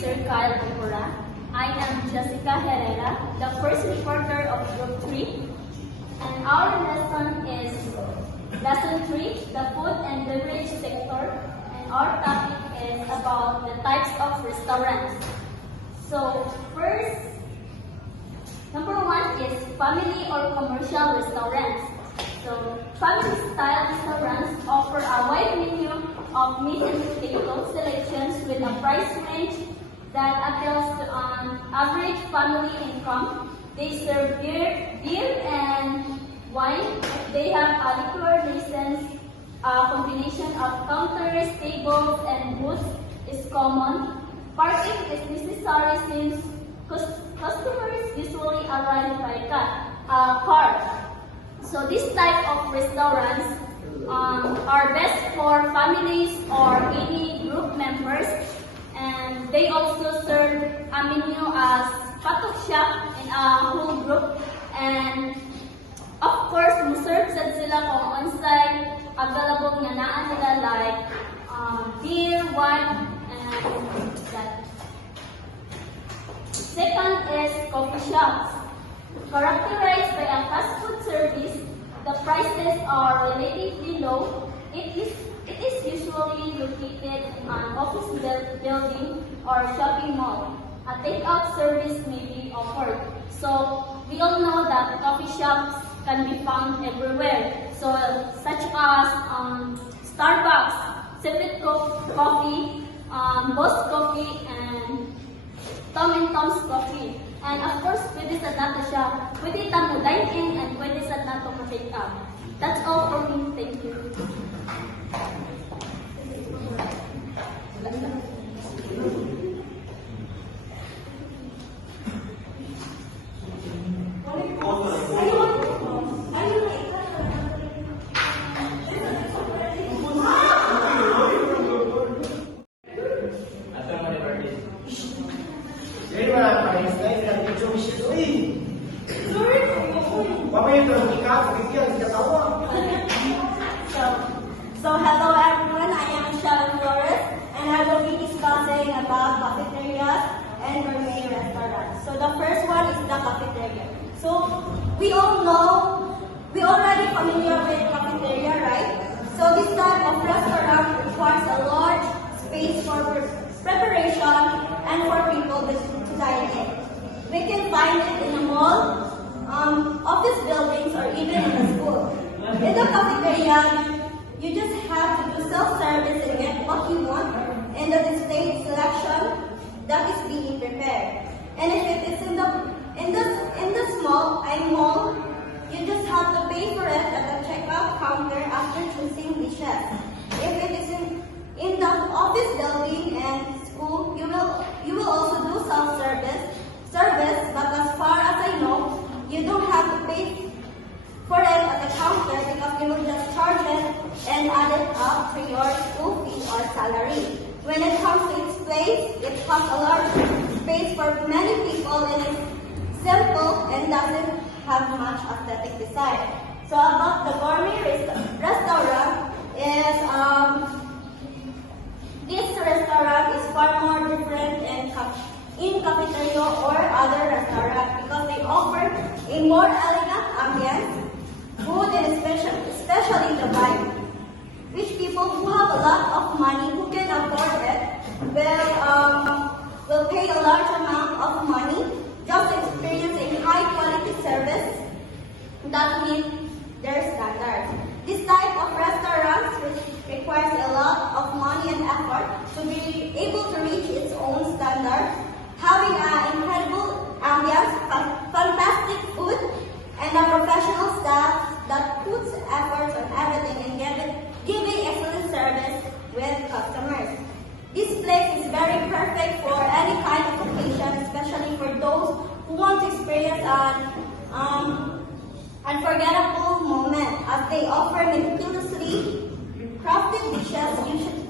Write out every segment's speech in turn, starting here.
Sir Kyle Okura. I am Jessica Herrera, the first reporter of Group 3. And our lesson is Lesson 3, the food and beverage sector. And our topic is about the types of restaurants. So first, number 1 is family or commercial restaurants. So family-style restaurants offer a wide menu of meat and potato selections with a price range that appeals to an average family income. They serve beer and wine. They have a liquor license. A combination of counters, tables, and booths is common. Parking is necessary since customers usually arrive by car. So this type of restaurants are best for families or any group members, and they also serve a menu as patok shop in a whole group, and of course, muserve sad sila kung on-site available nga naa nila like beer, wine, and that. Second is coffee shops. Characterized by a fast food service, the prices are relatively low. It is usually located in an office building or shopping mall. A takeout service may be offered. So we all know that coffee shops can be found everywhere. So such as Starbucks, Secret Coffee, Boss Coffee, and Tom and Tom's Coffee. And of course, pwede sa nato siya, pwede tamo dine-in and pwede sa nato ma-take out. That's all for me. Thank you. So hello everyone, I am Sharon Flores and I will be discussing about cafeterias and gourmet restaurants. So the first one is the cafeteria. So we all know, we already familiar with cafeteria, right? So this type of restaurant requires a large space for preparation and for people to dine in. We can find it in a mall, office buildings, or even in a school. In the cafeteria, you just have to do self-service and get what you want in the display selection that is being prepared. And if it is in the mall, you just have to pay for it at the checkout counter after choosing dishes. If it is in the office building and school, you will also do self-service, but as far as I know, you don't have to pay for it at the counter because you will just charge it and add it up to your school fee or salary. When it comes to its place, it has a large space for many people and it's simple and doesn't have much aesthetic design. So about the gourmet restaurant is this restaurant is far more different in cafeteria or other restaurant because they offer a more elegant ambience, food, and especially the wine. Rich people who have a lot of money, who can afford it, will pay a large amount of money just to experience a high quality service that meets their standards. This type of restaurants, which requires a lot of money and effort to be able to reach its own standards, having an incredible ambience, fantastic food, and a professional staff that puts efforts on everything and giving excellent service with customers. This place is very perfect for any kind of occasion, especially for those who want to experience an unforgettable moment, as they offer meticulously crafted dishes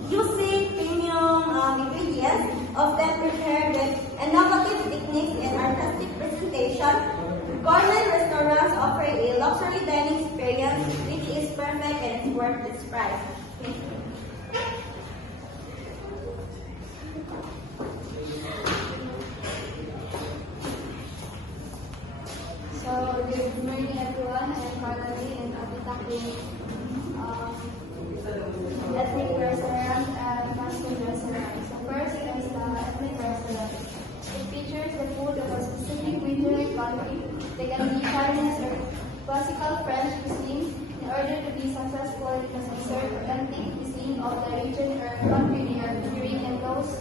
using premium ingredients, often prepared with innovative techniques and artistic presentation. Gourmet restaurants offer a luxury dining experience which is perfect and it's worth its price. Thank you. Good morning, everyone. I am Carly, and I'll be talking ethnic restaurant and fast food restaurant. So first is the ethnic restaurant. It features the food of a specific region or country. They can be Chinese or classical French cuisine. In order to be successful, it must be served authentic cuisine of the region or country they are featuring, and those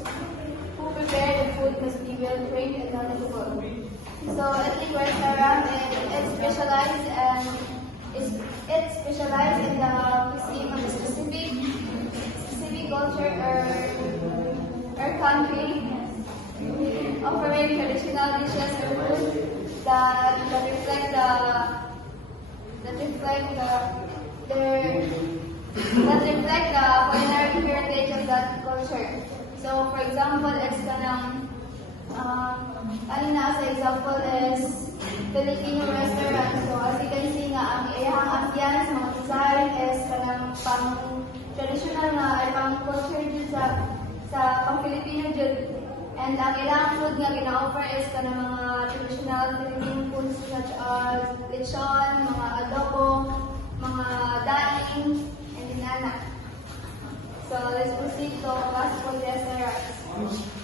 who prepare the food must be well trained and knowledgeable. So ethnic restaurant it specialized in the cuisine of a specific culture or country, offering traditional dishes or food that reflect the culinary heritage of that culture. So for example, it's kanang kanina sa example is Filipino restaurant. So as you can see nga, ang iyang ambiance, mga design is kanang pang traditional nga ay pang culture dun sa pang Filipino dun. And ang ilang food nga gina-offer is kanang mga traditional Filipino foods such as lechon, mga adobo, mga daing, and dinana. So let's proceed to fast food restaurants.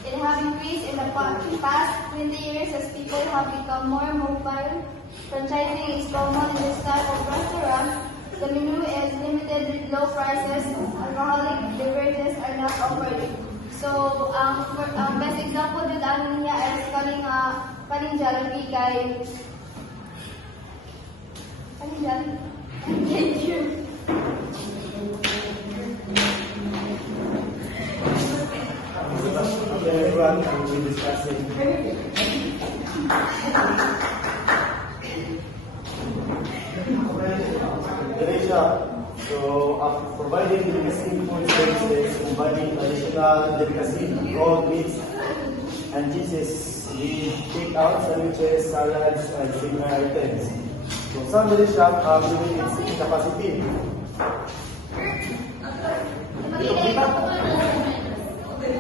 It has increased in the past 20 years as people have become more mobile. Franchising is common in this type of restaurant. The menu is limited with low prices. Alcoholic beverages are not offered. So, ang best example dito ano niya is kaning Jollibee kay Jollibee. Thank you. Okay, everyone, I will be discussing Derecha. So, providing delicacy food services, combining traditional delicacy, raw meats, and cheeses with take-out sandwiches, salads, and similar items. So, some Derecha have limited seating capacity.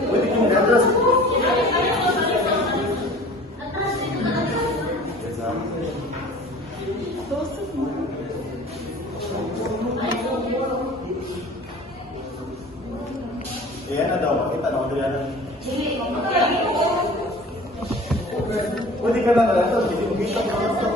Pwede kong address. Ayan na daw, kita na ako yan. Pwede ka na lang ito, hindi mo kita na ito.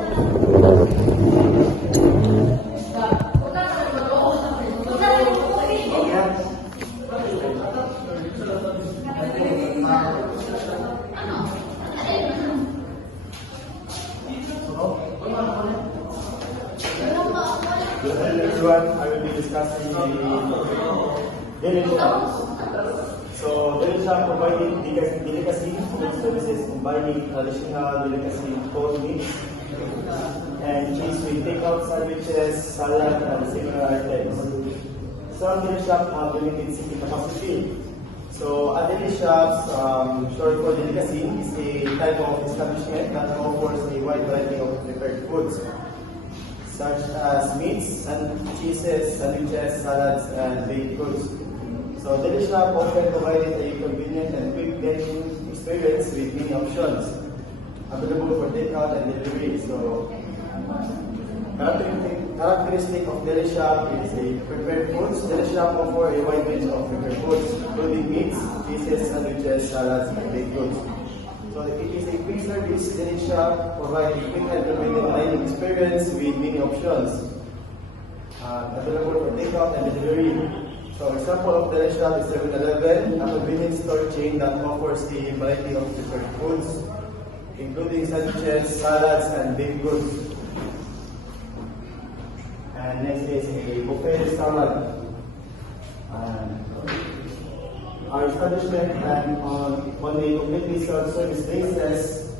Good morning, everyone. I will be discussing the Derecha. So, Derecha providing delicacy food services combining traditional delicacy cold meats and cheese with takeout sandwiches, salad, and similar items. Some Derecha have limited seating capacity. So, a Derecha, short for delicacy, is a type of establishment that offers a wide variety of prepared foods, such as meats, cheeses, sandwiches, salads, and baked goods. So, Derecha often provides a convenient and quick dining experience with many options available for takeout and delivery. So, characteristic of Derecha is a prepared foods. Derecha offer a wide range of prepared foods, including meats, cheeses, sandwiches, salads, and baked goods. So it is a quick service. Derecha provides a quick and convenient dining experience with many options available for takeout and delivery. So example of Derecha is 7-Eleven, a convenience store chain that offers a variety of prepared foods, including sandwiches, salads, and baked goods. And next is a buffet restaurant. Our establishment and on a completely self-service basis.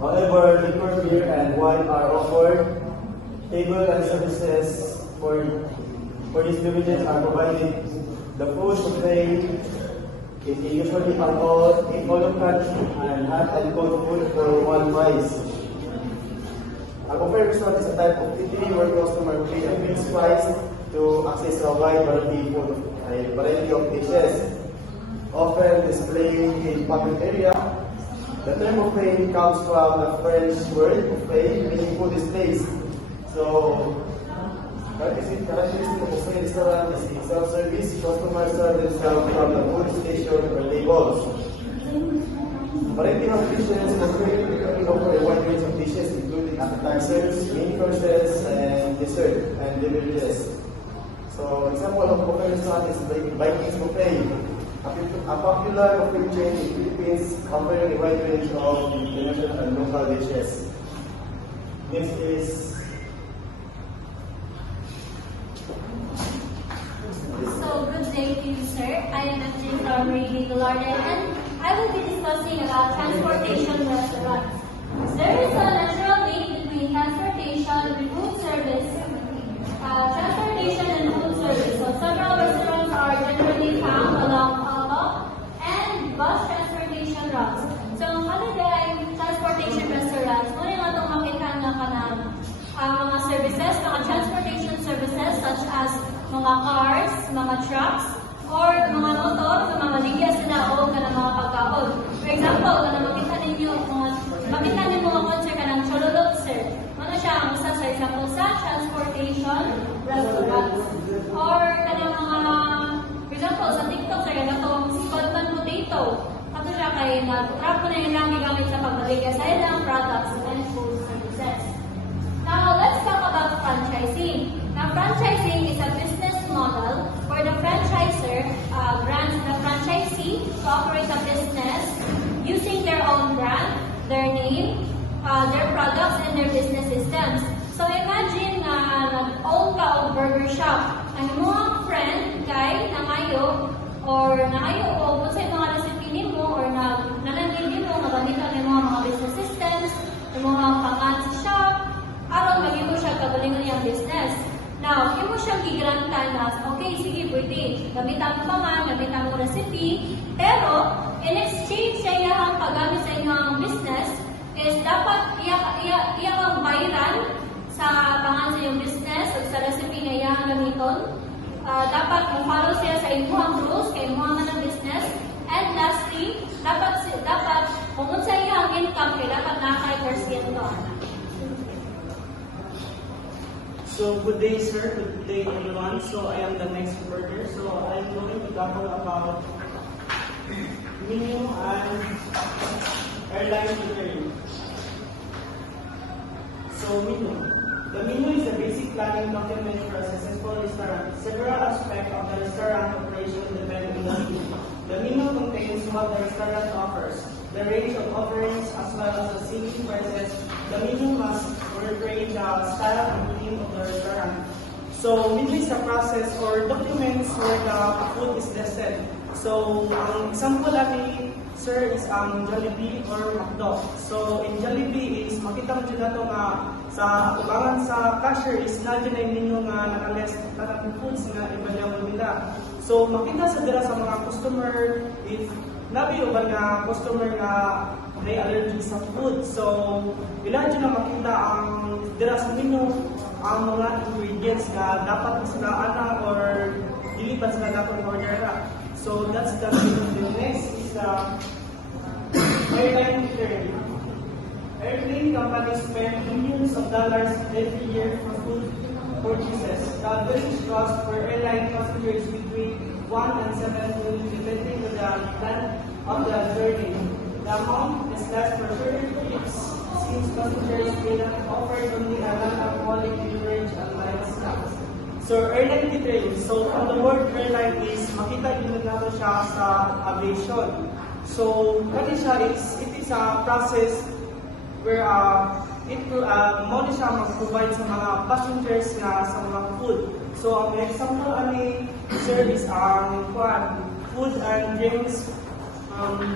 However, liquor, beer, and wine are offered. Table and services for these beverages are provided. The food buffet is usually alcohol, and hot and cold food for one price. A buffet restaurant is a type of eatery where customers pay a fixed price to access a wide variety of dishes, often displayed in public area. The term of pain comes from the French word pain, meaning food is taste. So, characteristic of a restaurant is the self-service. Customers serve themselves from the food station or labels. Variety of dishes offer a wide range of dishes, including appetizers, main courses, and dessert and beverages. So, example of buffet restaurant is Vikings Buffet, a popular buffet chain in the Philippines, offering a wide range of international and local dishes. Next is So, good day to you, sir. I am FJ from Reading Galarden, and I will be discussing about transportation restaurants. There is a natural link between transportation and food service. Transportation and food service. So, several restaurants are generally found along auto and bus transportation routes. So, ang kanagay transportation restaurants, muna nga itong makita nga ka ng mga services, mga transportation services such as mga cars, mga trucks, or mga motor sa mga ligya sila o ka ng mga pagkaon. For example, kung makita ninyo mga concert ka ng Chololot, sir. Ano siya ang isa sa example sa transportation restaurants. Or ka ng mga, for example, sa TikTok, sir, na itong Spotman Potato. Kato siya kay nag-trap ko na yung lang gamit sa pagbaligya sa ilang products and food services. Now, let's talk about franchising. Now, franchising is a business model where the franchisor grants the franchisee to operate a business using their own brand, their name, their products, and their business systems. So, imagine na nag-own ka o burger shop. Ang mga friend kay nangayo or nangayo o kung sa mga recipe mo or nananili mo, nagamitan ng mga business systems, ng mga pangan sa shop, aron maging mo siya kagalingan niyang business. Now, yung mo siyang gigrantan na, okay, sige, pwede, gamitan mo pangan, gamitan mo recipe, pero, in exchange sa iyang paggamit sa inyong business, is dapat iyang bayaran sa pangan sa iyong business o sa recipe na iyang gamiton. Dapat mag-follow siya sa inyong rules, kay inyong ng business. And lastly, dapat kung sa iyang income, kaya dapat nakaka-percento. So, good day, sir. Good day, everyone. So, I am the next reporter. So, I'm going to talk about menu and airline catering. So, menu. The menu is a basic planning document for a successful restaurant. Several aspects of the restaurant operation depend on the menu. The menu contains what the restaurant offers, the range of offerings, as well as the selling prices. The menu must portray the style and theme of the restaurant. So, menu is a process or documents where the food is listed. So, ang example natin, sir, is ang Jollibee or McDo. So, in Jollibee is makita mo dyan nato nga sa atubangan sa cashier is na dyan ay menu nga nakalist ng foods nga available nila. So, makita sa dira sa mga customer if nabi o ba nga customer nga may allergy sa food. So, ilan dyan na makita ang dira sa menu ang mga ingredients na dapat sila or dili pa sila dapat order na. So, that's the menu. The next is airline catering. Airline companies spend millions of dollars every year for food purchases. The average cost for airline passengers between 1 and 7 million depending on the length of the journey. The amount is less for shorter trips since passengers may not offer only a lot of quality beverage and light snacks. So, airline catering. So, from the word airline is makita din natin siya sa aviation. So, what is siya is, it is a process where mo siya mag-provide sa mga passengers na sa mga food. So, ang example ani service ang food and drinks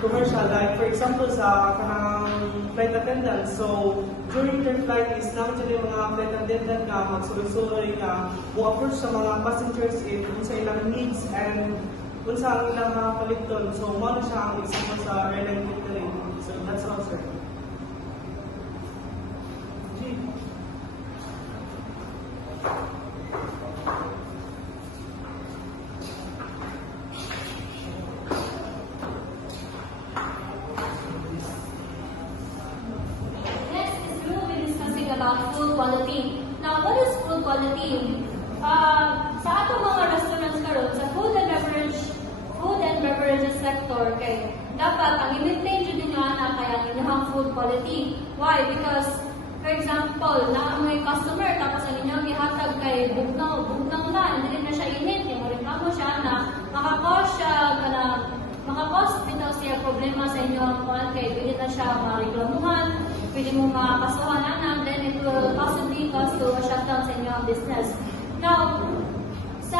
commercial. Like, for example, sa kanang flight attendant. So, during their flight is naman sila yung mga flight attendant na magsuloy-suloy na mo-approach sa mga passengers kung sa ilang needs and kung sa ang ilang mga palikton. So, mo siya ang example sa airline catering. So, that's all, sir. about food quality. Now, what is food quality? Sa atong mga restaurants karon sa food and beverages sector kay dapat ang i-maintain jud ninyo ana kay ang inyong food quality. Why? Because for example, na may customer tapos ang inyong gihatag kay bugnaw na, hindi na siya init, yung reklamo siya na makakos bitaw siya problema sa inyong kuan kay pwede na siya mareklamuhan, pwede mo makasuhan ana, then it will possibly cause to a shutdown sa inyong business. Now, sa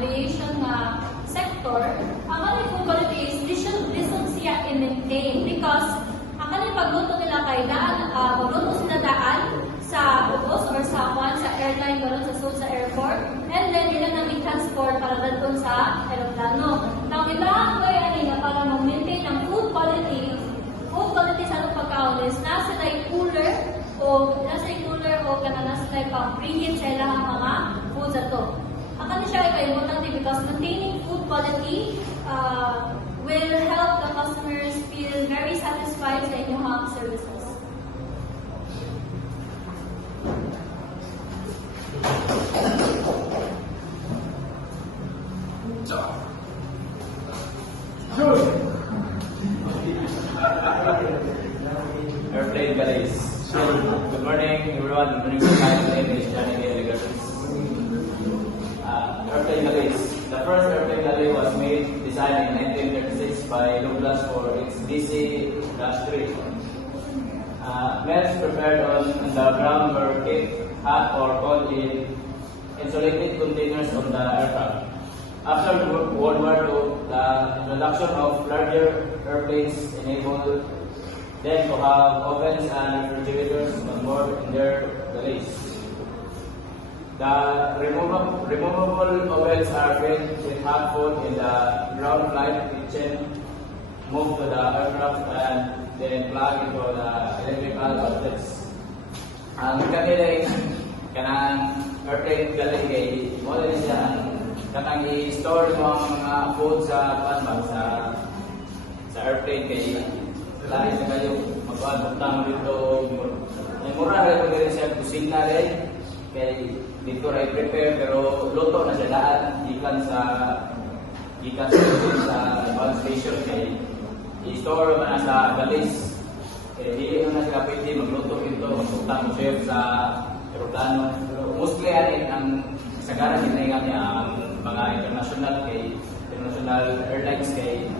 aviation sector, ang kanil food quality is listen siya i-maintain because ang kanil pagluto nila kay magluto sila daan sa bus or sa airline karon sa airport, and then nila nang i-transport para dadton sa aeroplano. Now, kailangan ko na para mag-maintain ang food quality sa atong pagkaon is nasa cooler o nasa pang preheat sa ilang mga foods ato. Ang kanil siya ay importante because maintaining food quality will help the customers feel very satisfied sa inyong services. Airplane Galleys. Good morning, everyone. Good morning. My name is Johnny Gallagher. Airplane Galleys. The first airplane galley was designed in 1936 by Douglas for its DC-3. Meals prepared on the ground were kept hot or cold in insulated containers on the aircraft. After World War II, the introduction of larger airplanes enabled them to have ovens and refrigerators on board in their galleys. The removable ovens are filled with hot food in the ground flight kitchen, moved to the aircraft, and then plugged into the electrical outlets. Ang kanilay kanang airplane galley kay mo din siya kanang i-store mo ang mga food sa panbag sa airplane kay lahi sa kayo magpapagtang dito mura rin rin siya kusina rin kay dito rin prepare pero luto na siya lahat gikan sa bag station kay i-store mo na sa galis kaya hindi mo na sila pwede magluto dito magpapagtang mo chef sa aeroplano pero mostly ang sagaran hinayang niya ang mga international airlines kay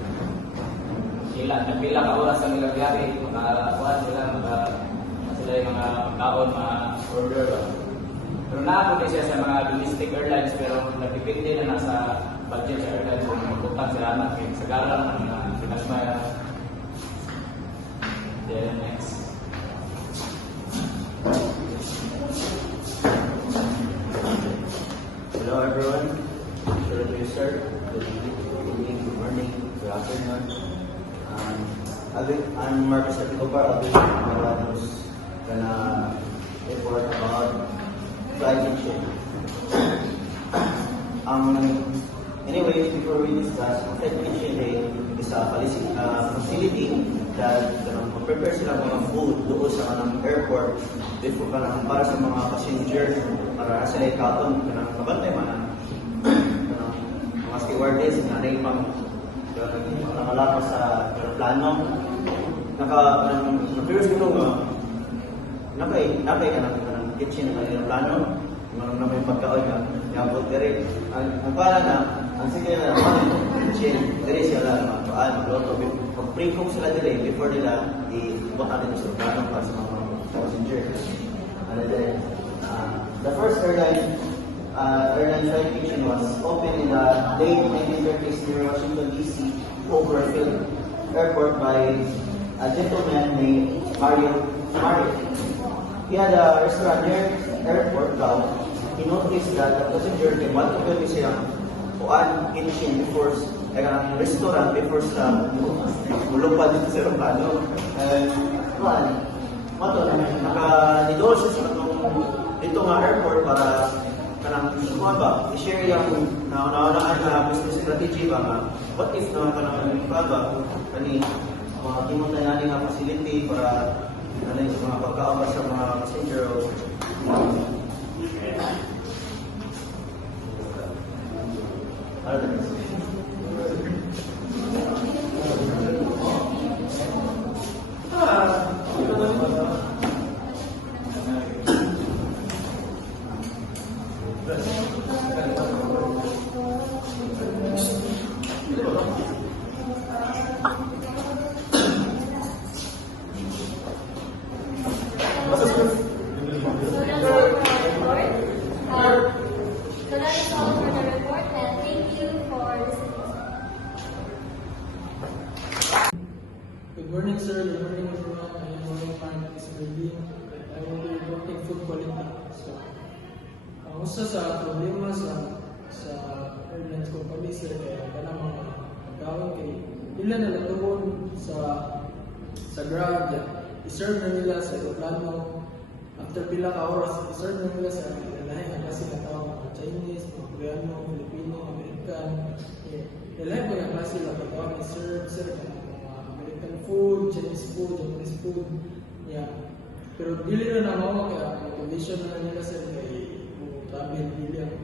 napila ka oras ang ilang biyahe, makakuha sila yung mga pagkaon, mga order. Pero naabot siya sa mga domestic airlines pero nagpipindi na nasa budget sa airlines kung magputang sila na sa galang ng mga pinasmaya. Then next. Hello everyone. Sure to start. Good evening, good morning, good afternoon. I'm Marcus Aticobar. I'll be gonna report about flight kitchen. Anyways, before we discuss, flight kitchen is a facility that prepare sila mga food doon sa airport before para sa mga passenger para sila ikaton kabantay man mga stewardess na pang nakalapas sa aeroplano na-curious ko napay ka ng kitchen ng aeroplano na may pagkaon ka yabot kare ang pala na ang sige na kitchen kare sila magluto mag-pre-cook sila dire before nila i-bot natin sa aeroplano para sa mga passenger and then the first airline flight kitchen was opened in the late 1930s near Washington, D.C. Overfield Airport by a gentleman named Mario. He had a restaurant near airport daw. He noticed that the passenger came want to build siyang kitchen before restaurant before sa mulupad dito sa aeroplano. Naka-nidol siya sa dito nga airport para i-share yung naunaan na business strategy ba nga what if na kanang mga timuntan natin nga facility para ano yung mga pagkaon sa mga passenger o So that is all for the report, and thank you for listening. Good morning, sir. Good morning, everyone. I am Morning Man, is Merlin. I will be reporting food quality. So, ang usa sa problema sa airlines company, sir, kaya kanang mga pagkaon kay ila na natuon sa ground ya. I-serve na nila sa aeroplano. After pila ka oras, i-serve na nila sa lahi ang klase na tao, mga Chinese, mga Koreano, Filipino, American. Lahi ko yung klase na pagkaon i-serve, sir, mga American food, Chinese food, Japanese food. Yeah. Pero dili na namawa kaya condition na nila, sir, kay travel dili ang